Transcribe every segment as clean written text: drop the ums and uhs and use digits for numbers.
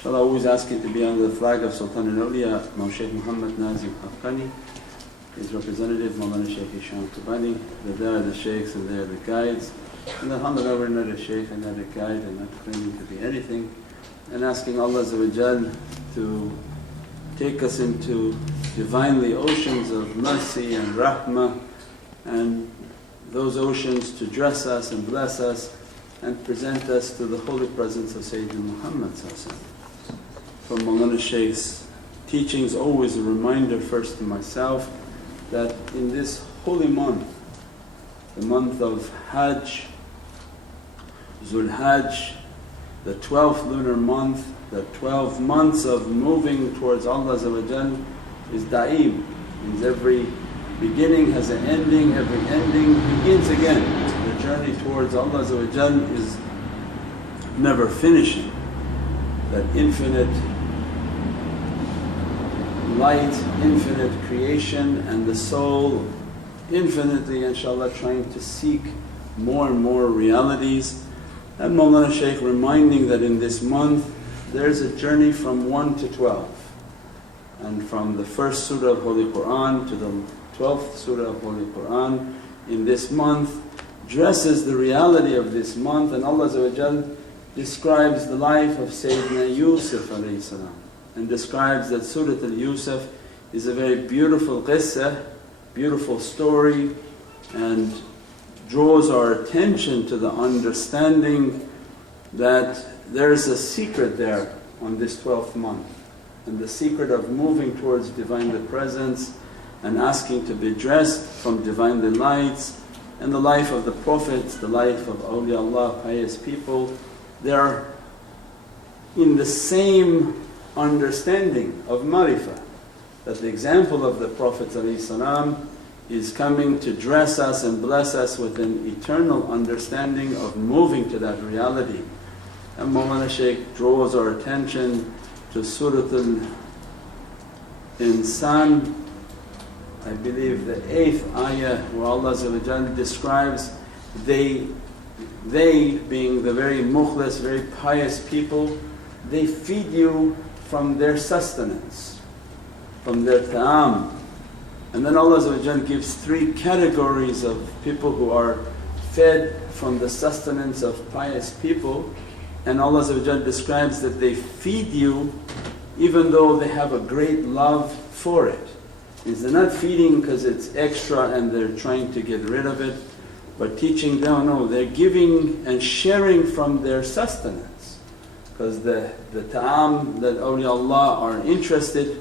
Inshallah, always asking to be under the flag of Sultan and Awliya, Shaykh Muhammad Qabbani, his representative Mawlana Shaykh Hisham Qabbani. There are the Shaykhs and there are the guides. And alhamdulillah, we're not a Shaykh and not a guide and not claiming to be anything. And asking Allah to take us into divinely oceans of mercy and rahmah, and those oceans to dress us and bless us and present us to the holy presence of Sayyidina Muhammad. From Mawlana Shaykh's teachings, always a reminder first to myself that in this holy month, the month of Hajj, Zul Hajj, the 12th lunar month, the 12 months of moving towards Allah is da'im, means every beginning has an ending, every ending begins again. The journey towards Allah is never finishing. That infinite light, infinite creation, and the soul infinitely inshaAllah trying to seek more and more realities. And Mawlana Shaykh reminding that in this month there's a journey from 1 to 12, and from the first surah of Holy Qur'an to the 12th surah of Holy Qur'an in this month dresses the reality of this month. And Allah describes the life of Sayyidina Yusuf and describes that Surah Al-Yusuf is a very beautiful qissa, beautiful story, and draws our attention to the understanding that there is a secret there on this 12th month, and the secret of moving towards Divinely Presence and asking to be dressed from Divinely Lights. And the life of the Prophets, the life of awliyaullah, pious people, they are in the same understanding of marifah, that the example of the Prophet is coming to dress us and bless us with an eternal understanding of moving to that reality. And Mawlana Shaykh draws our attention to Surah Al-Insan, I believe the 8th ayah, where Allah describes they being the very mukhlis, very pious people, they feed you from their sustenance, from their ta'am. And then Allah gives 3 categories of people who are fed from the sustenance of pious people. And Allah describes that they feed you even though they have a great love for it. Means they're not feeding because it's extra and they're trying to get rid of it, but teaching them, no, they're giving and sharing from their sustenance. Because the ta'am that awliyaullah are interested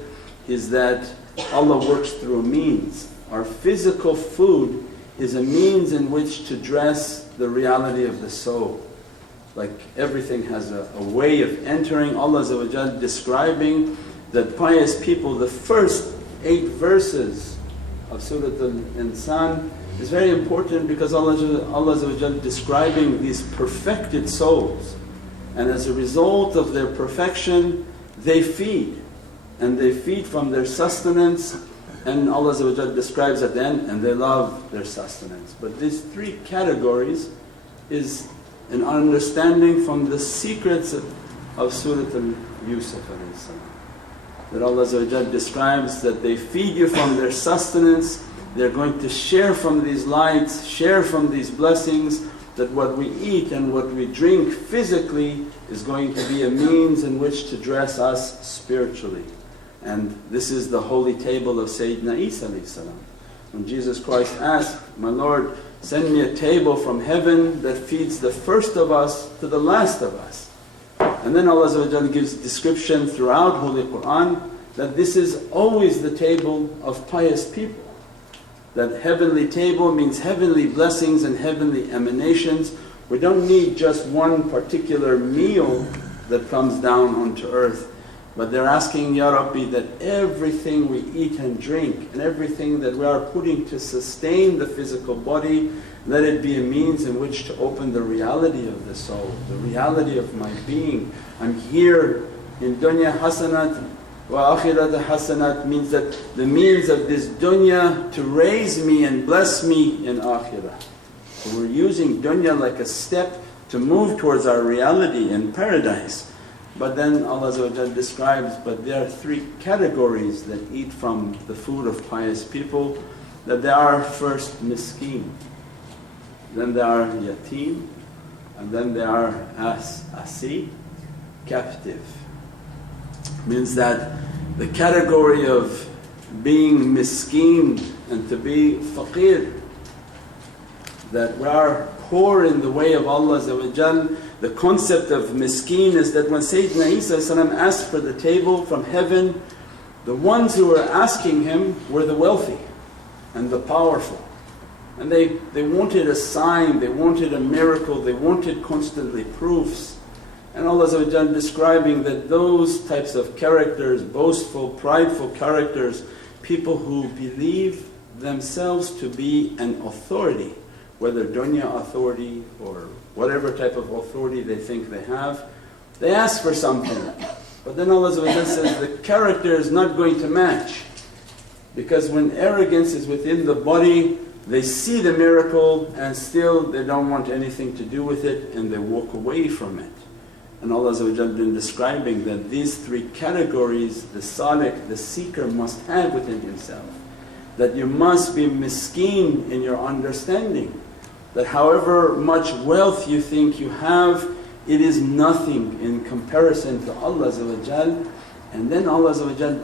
is that Allah works through means. Our physical food is a means in which to dress the reality of the soul. Like everything has a way of entering. Allah describing that pious people, the first 8 verses of Surah Al-Insan is very important, because Allah describing these perfected souls, and as a result of their perfection they feed, and they feed from their sustenance, and Allah describes at the end, and they love their sustenance. But these 3 categories is an understanding from the secrets of Surah Al-Yusuf, that Allah describes that they feed you from their sustenance, they're going to share from these lights, share from these blessings, that what we eat and what we drink physically is going to be a means in which to dress us spiritually. And this is the holy table of Sayyidina Isa. When Jesus Christ asked, "My Lord, send me a table from heaven that feeds the first of us to the last of us." And then Allah gives description throughout Holy Qur'an that this is always the table of pious people. That heavenly table means heavenly blessings and heavenly emanations. We don't need just one particular meal that comes down onto earth, but they're asking, Ya Rabbi, that everything we eat and drink and everything that we are putting to sustain the physical body, let it be a means in which to open the reality of the soul, the reality of my being. I'm here in dunya hasanat wa akhirat hasanat, means that the means of this dunya to raise me and bless me in akhirah. So we're using dunya like a step to move towards our reality in paradise. But then Allah describes, but there are three categories that eat from the food of pious people, that they are first miskeen, then they are yatim, and then they are asi, captive. Means that the category of being miskeen and to be faqir, that we are poor in the way of Allah. The concept of miskeen is that when Sayyidina Isa asked for the table from heaven, the ones who were asking him were the wealthy and the powerful. And they wanted a sign, they wanted a miracle, they wanted constantly proofs. And Allah describing that those types of characters, boastful, prideful characters, people who believe themselves to be an authority, whether dunya authority or whatever type of authority they think they have, they ask for something. But then Allah says the character is not going to match, because when arrogance is within the body, they see the miracle and still they don't want anything to do with it and they walk away from it. And Allah been describing that these three categories the salik, the seeker must have within himself. That you must be miskeen in your understanding, that however much wealth you think you have, it is nothing in comparison to Allah. And then Allah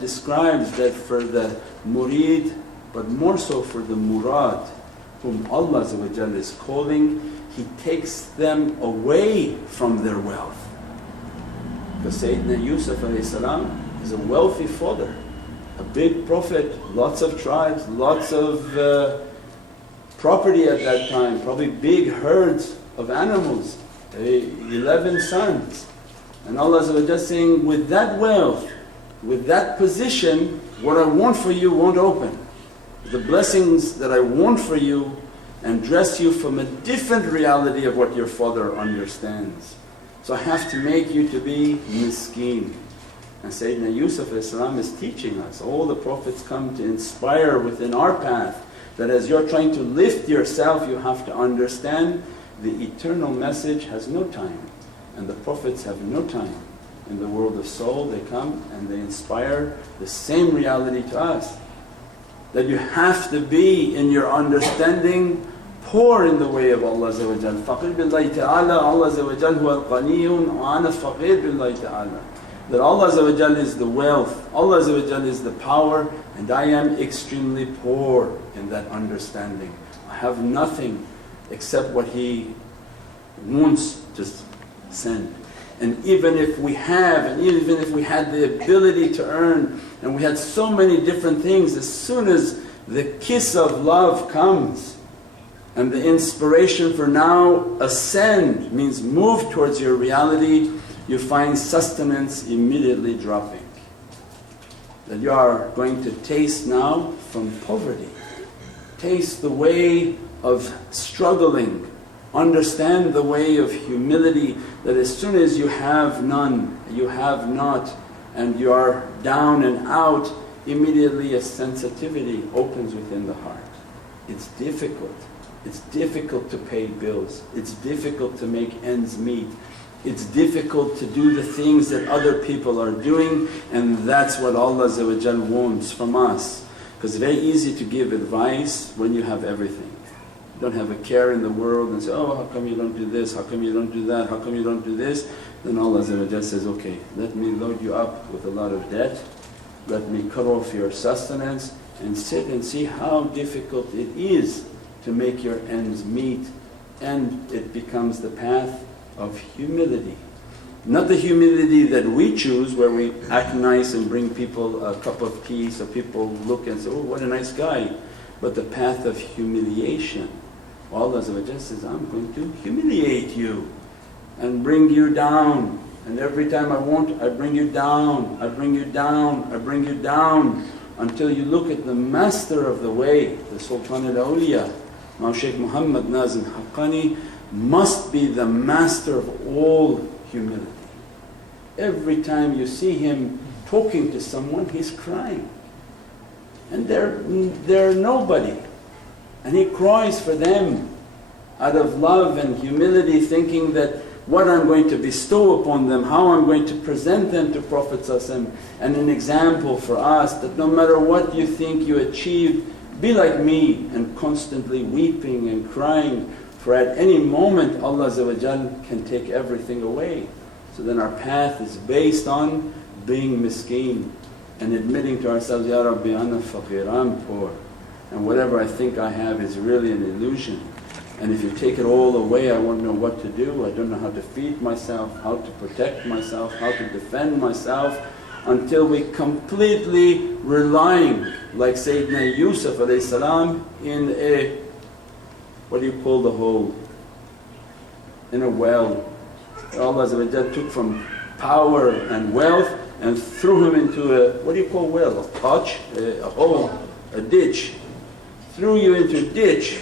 describes that for the murid, but more so for the murad, whom Allah is calling, He takes them away from their wealth. Because Sayyidina Yusuf is a wealthy father, a big prophet, lots of tribes, lots of property at that time, probably big herds of animals, 11 sons. And Allah saying, with that wealth, with that position, what I want for you won't open. The blessings that I want for you and dress you from a different reality of what your father understands. So I have to make you to be miskeen. And Sayyidina Yusuf is teaching us, all the Prophets come to inspire within our path, that as you're trying to lift yourself, you have to understand the eternal message has no time, and the Prophets have no time. In the world of soul they come and they inspire the same reality to us, that you have to be in your understanding poor in the way of Allah. Faqir billahi ta'ala, Allah huwa al-ghaniyun wa ana faqir billahi ta'ala. That Allah is the wealth, Allah is the power, and I am extremely poor in that understanding. I have nothing except what He wants to send. And even if we have, and even if we had the ability to earn, and we had so many different things, as soon as the kiss of love comes and the inspiration for now ascend, means move towards your reality, you find sustenance immediately dropping. That you are going to taste now from poverty, taste the way of struggling, understand the way of humility, that as soon as you have none, you have not, and you are down and out, immediately a sensitivity opens within the heart. It's difficult. It's difficult to pay bills, it's difficult to make ends meet, it's difficult to do the things that other people are doing, and that's what Allah wants from us. Because it's very easy to give advice when you have everything. You don't have a care in the world and say, oh, how come you don't do this, how come you don't do that, how come you don't do this? Then Allah says, okay, let me load you up with a lot of debt, let me cut off your sustenance, and sit and see how difficult it is to make your ends meet. And it becomes the path of humility. Not the humility that we choose, where we act nice and bring people a cup of tea so people look and say, oh, what a nice guy. But the path of humiliation. Allah says, I'm going to humiliate you and bring you down. And every time I want, I bring you down, I bring you down, I bring you down, until you look at the master of the way, the Sultan al-Awliya. Now Shaykh Muhammad Haqqani must be the master of all humility. Every time you see him talking to someone, he's crying. And they're nobody. And he cries for them out of love and humility, thinking that what I'm going to bestow upon them, how I'm going to present them to Prophet and an example for us that no matter what you think you achieved, be like me and constantly weeping and crying, for at any moment Allah can take everything away. So then our path is based on being miskeen and admitting to ourselves, Ya Rabbi ana faqir, I'm poor, and whatever I think I have is really an illusion. And if you take it all away, I won't know what to do. I don't know how to feed myself, how to protect myself, how to defend myself, until we completely relying like Sayyidina Yusuf in a, what do you call the hole? In a well. Allah took from power and wealth and threw him into a, what do you call well? A potch, a hole, a ditch. Threw you into a ditch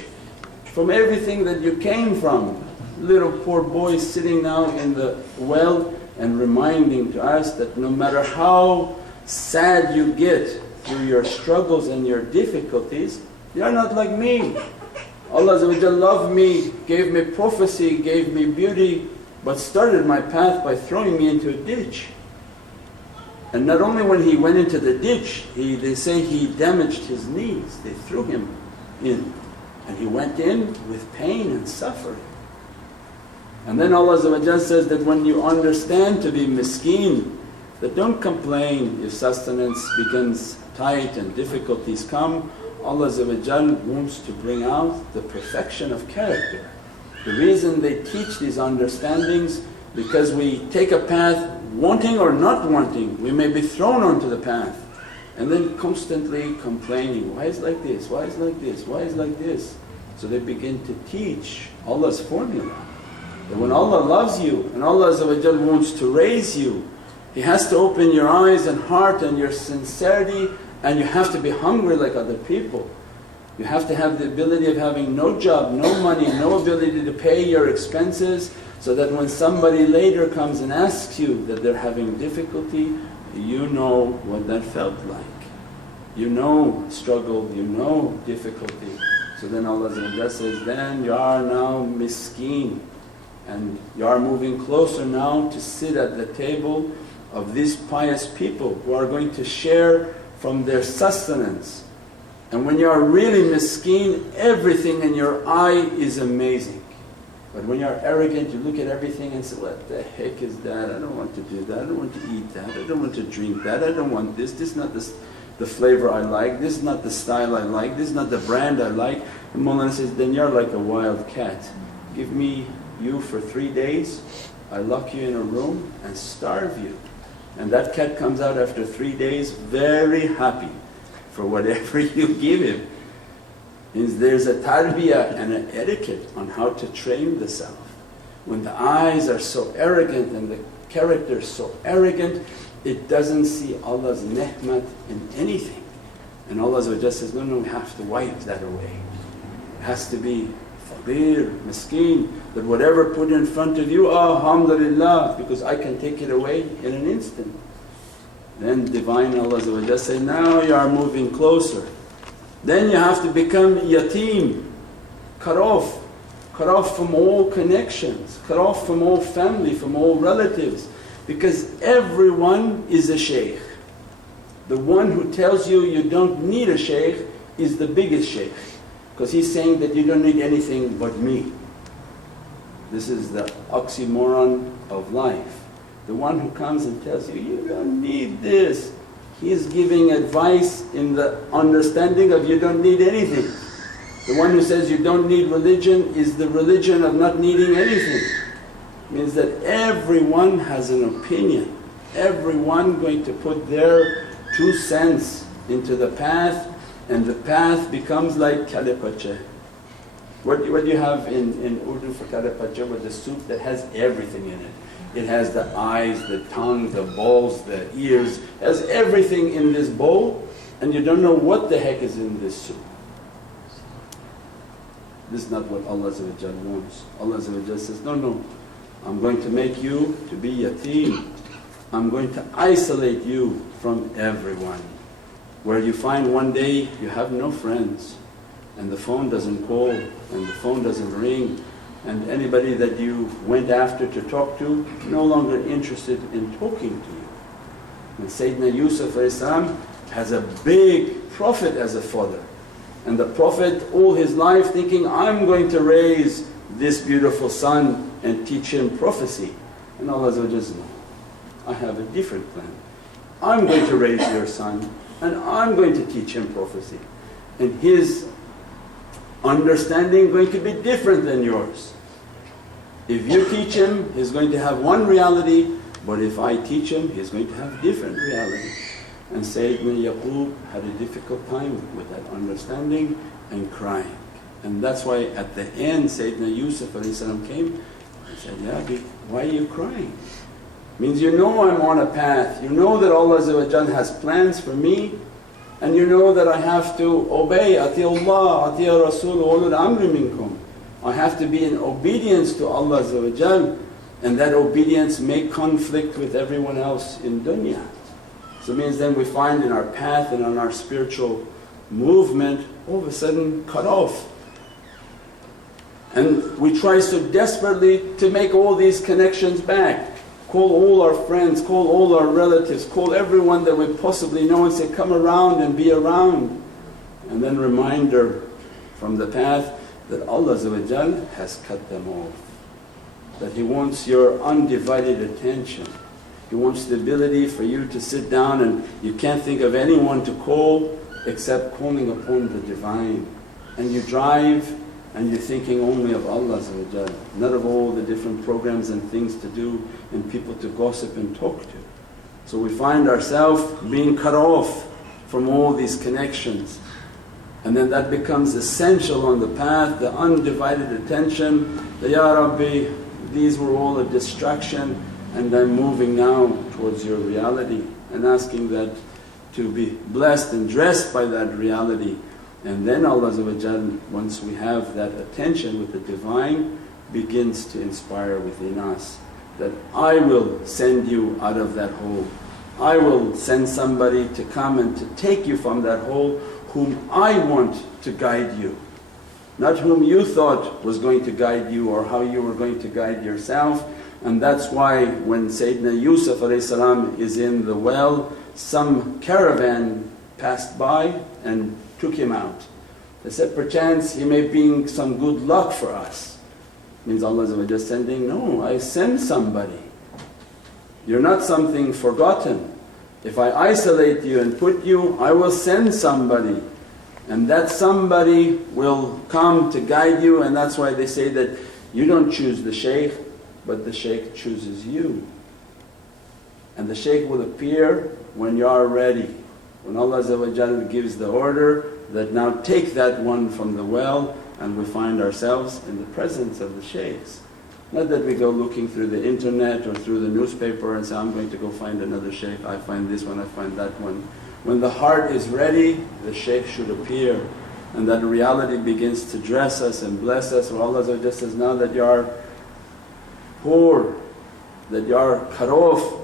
from everything that you came from. Little poor boy sitting now in the well and reminding to us that no matter how sad you get through your struggles and your difficulties, you're not like me. Allah loved me, gave me prophecy, gave me beauty, but started my path by throwing me into a ditch. And not only when he went into the ditch, they say he damaged his knees, they threw him in. And he went in with pain and suffering. And then Allah says that when you understand to be miskeen, that don't complain if sustenance becomes tight and difficulties come. Allah wants to bring out the perfection of character. The reason they teach these understandings, because we take a path wanting or not wanting, we may be thrown onto the path and then constantly complaining, why is like this, why is like this, why is like this? So they begin to teach Allah's formula, that when Allah loves you and Allah wants to raise you, He has to open your eyes and heart and your sincerity, and you have to be hungry like other people. You have to have the ability of having no job, no money, no ability to pay your expenses, so that when somebody later comes and asks you that they're having difficulty, you know what that felt like. You know struggle, you know difficulty. So then Allah says, then you are now miskeen, and you are moving closer now to sit at the table of these pious people who are going to share from their sustenance. And when you are really miskeen, everything in your eye is amazing. But when you are arrogant, you look at everything and say, what the heck is that? I don't want to do that, I don't want to eat that, I don't want to drink that, I don't want this is not the flavor I like, this is not the style I like, this is not the brand I like. And Mawlana says, then you're like a wild cat. Give me you for 3 days, I lock you in a room and starve you. And that cat comes out after 3 days very happy for whatever you give him. Means there's a tarbiyah and an etiquette on how to train the self. When the eyes are so arrogant and the character so arrogant, it doesn't see Allah's ni'mat in anything. And Allah says, no, we have to wipe that away. It has to be faqir, miskeen, that whatever put in front of you, alhamdulillah, because I can take it away in an instant. Then Divine Allah says, now you are moving closer. Then you have to become yatim, cut off from all connections, cut off from all family, from all relatives, because everyone is a shaykh. The one who tells you you don't need a shaykh is the biggest shaykh, because he's saying that you don't need anything but me. This is the oxymoron of life. The one who comes and tells you, you don't need this, he is giving advice in the understanding of you don't need anything. The one who says you don't need religion is the religion of not needing anything. Means that everyone has an opinion, everyone going to put their 2 cents into the path, and the path becomes like kale pacha. What do you have in Urdu for kale pacha? With the soup that has everything in it. It has the eyes, the tongue, the balls, the ears, has everything in this bowl, and you don't know what the heck is in this soup. This is not what Allah wants. Allah says, no, I'm going to make you to be yatim. I'm going to isolate you from everyone. Where you find one day you have no friends, and the phone doesn't call and the phone doesn't ring. and anybody that you went after to talk to, no longer interested in talking to you. And Sayyidina Yusuf has a big Prophet as a father, and the Prophet all his life thinking, I'm going to raise this beautiful son and teach him prophecy. And Allah says, no, I have a different plan. I'm going to raise your son and I'm going to teach him prophecy. And his understanding going to be different than yours. If you teach him, he's going to have one reality, but if I teach him, he's going to have different reality. And Sayyidina Yaqub had a difficult time with that understanding and crying. And that's why at the end Sayyidina Yusuf came and said, Ya Abi, why are you crying? Means you know I'm on a path, you know that Allah has plans for me, and you know that I have to obey, ati Allah, ati Rasul, ulul amri minkum. I have to be in obedience to Allah, and that obedience may conflict with everyone else in dunya. So it means then we find in our path and on our spiritual movement all of a sudden cut off. And we try so desperately to make all these connections back. Call all our friends, call all our relatives, call everyone that we possibly know and say, come around and be around. And then reminder from the path that Allah has cut them off. That He wants your undivided attention. He wants the ability for you to sit down and you can't think of anyone to call except calling upon the Divine. And you drive and you're thinking only of Allah, not of all the different programs and things to do and people to gossip and talk to. So we find ourselves being cut off from all these connections. And then that becomes essential on the path, the undivided attention, the Ya Rabbi, these were all a distraction and I'm moving now towards your reality and asking that to be blessed and dressed by that reality. And then Allah once we have that attention with the Divine, begins to inspire within us that I will send you out of that hole. I will send somebody to come and to take you from that hole whom I want to guide you. Not whom you thought was going to guide you or how you were going to guide yourself. And that's why when Sayyidina Yusuf is in the well, some caravan passed by and took him out. They said, perchance he may bring some good luck for us. Means Allah is sending, no, I send somebody. You're not something forgotten. If I isolate you and put you, I will send somebody. And that somebody will come to guide you, and that's why they say that you don't choose the Shaykh, but the Shaykh chooses you. And the Shaykh will appear when you are ready. When Allah gives the order that now take that one from the well, and we find ourselves in the presence of the Shaykhs. Not that we go looking through the internet or through the newspaper and say, I'm going to go find another Shaykh, I find this one, I find that one. When the heart is ready, the Shaykh should appear, and that reality begins to dress us and bless us. Where Allah says, now that you are poor, that you are cut off,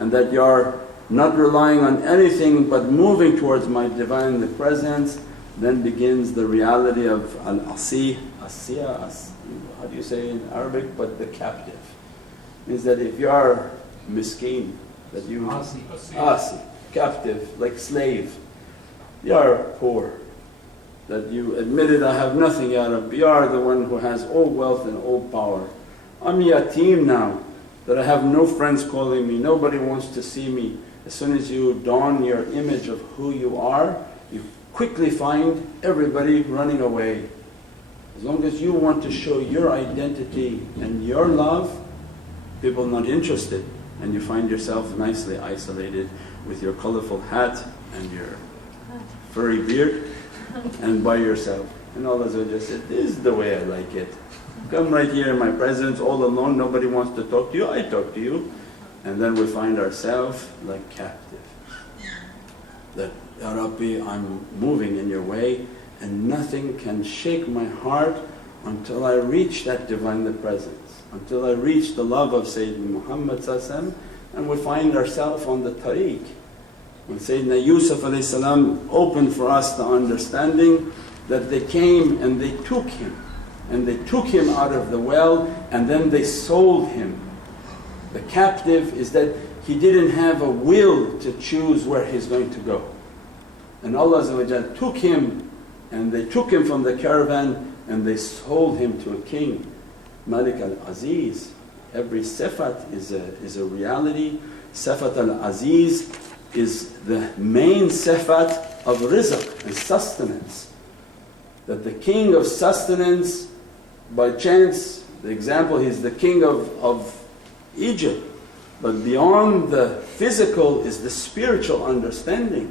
and that you are not relying on anything but moving towards my Divine Presence, then begins the reality of al-asi, how do you say in Arabic, but the captive. Means that if you are miskeen, that you… asi, captive, like slave. You are poor, that you admitted, I have nothing, Ya Rabbi, you are the one who has all wealth and all power. I'm yateem now, that I have no friends calling me, nobody wants to see me. As soon as you don your image of who you are, you quickly find everybody running away. As long as you want to show your identity and your love, people not interested, and you find yourself nicely isolated with your colourful hat and your furry beard and by yourself. And Allah said, this is the way I like it. Come right here in my presence all alone, nobody wants to talk to you, I talk to you. And then we find ourselves like captive. That, Ya Rabbi, I'm moving in your way and nothing can shake my heart until I reach that Divine Presence, until I reach the love of Sayyidina Muhammad, and we find ourselves on the tariq. When Sayyidina Yusuf opened for us the understanding that they came and they took him. and they took him out of the well and then they sold him. The captive is that he didn't have a will to choose where he's going to go. And Allah took him, and they took him from the caravan and they sold him to a king. Malik al-Aziz. Every sifat is a reality. Sifat al-Aziz is the main sifat of rizq and sustenance. That the king of sustenance, by chance, the example, he's the king of Egypt. But beyond the physical is the spiritual understanding.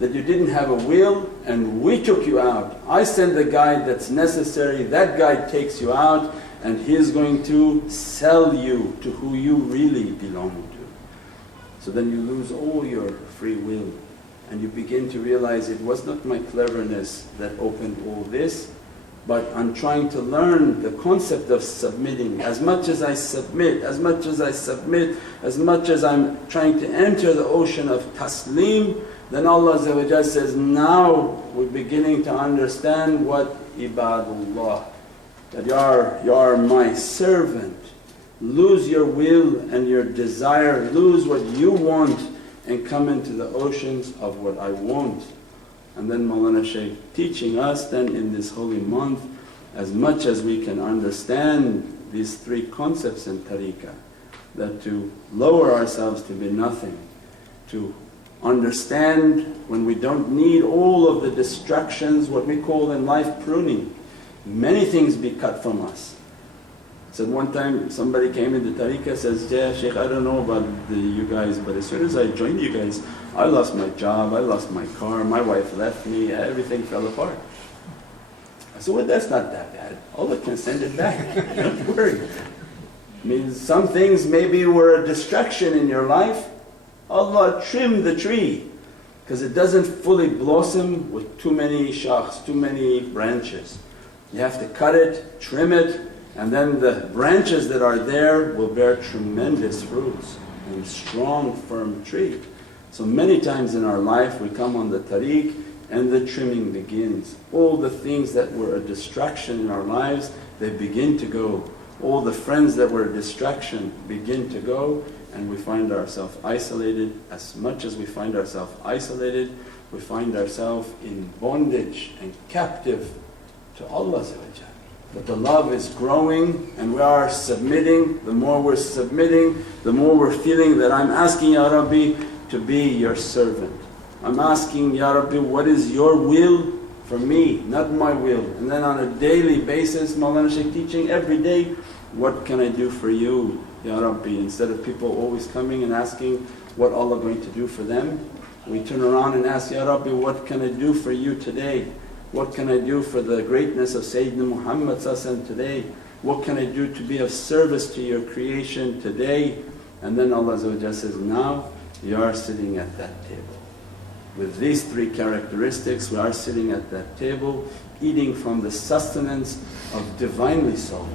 That you didn't have a will and we took you out. I send the guide that's necessary, that guide takes you out and he's going to sell you to who you really belong to. So then you lose all your free will and you begin to realize it was not my cleverness that opened all this, but I'm trying to learn the concept of submitting. As much as I submit, as much as I submit, as much as I'm trying to enter the ocean of taslim, then Allah says, now we're beginning to understand what ibadullah, that you are my servant. Lose your will and your desire, lose what you want and come into the oceans of what I want. And then Mawlana Shaykh teaching us then in this holy month, as much as we can understand these three concepts in tariqah, that to lower ourselves to be nothing, to understand when we don't need all of the distractions, what we call in life pruning. Many things be cut from us. Said one time somebody came into tariqah, says, yeah Shaykh, I don't know about you guys, but as soon as I joined you guys, I lost my job, I lost my car, my wife left me, everything fell apart. I said, well that's not that bad, Allah can send it back, don't worry. I mean some things maybe were a distraction in your life, Allah trimmed the tree because it doesn't fully blossom with too many shachs, too many branches. You have to cut it, trim it, and then the branches that are there will bear tremendous fruits and strong firm tree. So many times in our life we come on the tariq and the trimming begins. All the things that were a distraction in our lives, they begin to go. All the friends that were a distraction begin to go, and we find ourselves isolated. As much as we find ourselves isolated, we find ourselves in bondage and captive to Allah. But the love is growing and we are submitting. The more we're submitting, the more we're feeling that I'm asking Ya Rabbi to be your servant. I'm asking Ya Rabbi, what is your will for me, not my will. And then on a daily basis, Mawlana Shaykh teaching every day, what can I do for you Ya Rabbi? Instead of people always coming and asking what Allah going to do for them, we turn around and ask, Ya Rabbi, what can I do for you today? What can I do for the greatness of Sayyidina Muhammad today? What can I do to be of service to your creation today? And then Allah says, now you are sitting at that table. With these three characteristics, we are sitting at that table eating from the sustenance of Divinely souls.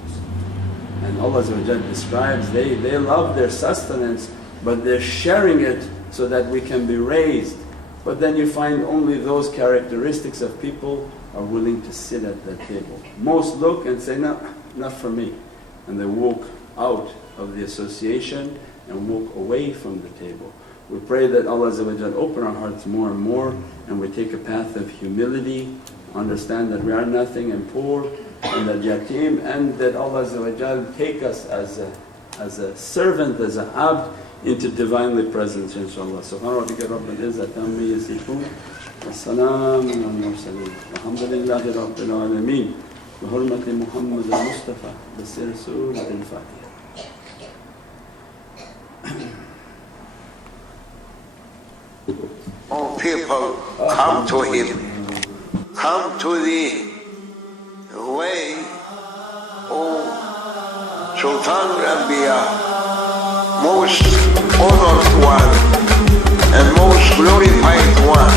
And Allah describes they love their sustenance, but they're sharing it so that we can be raised. But then you find only those characteristics of people are willing to sit at that table. Most look and say, no, not for me. And they walk out of the association and walk away from the table. We pray that Allah open our hearts more and more, and we take a path of humility, understand that we are nothing and poor, and that yatim, and that Allah take us as a servant, as an abd, into Divinely presence inshaAllah. Subhana rabbika rabbil izzati amma yasifoon wa salaamun ala al-mursaleen walhamdulillahi rabbil alameen bi hurmati Muhammad al-Mustafa bi sirri Surah al-Fatiha. All people come to Him, come to the way of Sultan al-Anbiya, most honored one and most glorified one.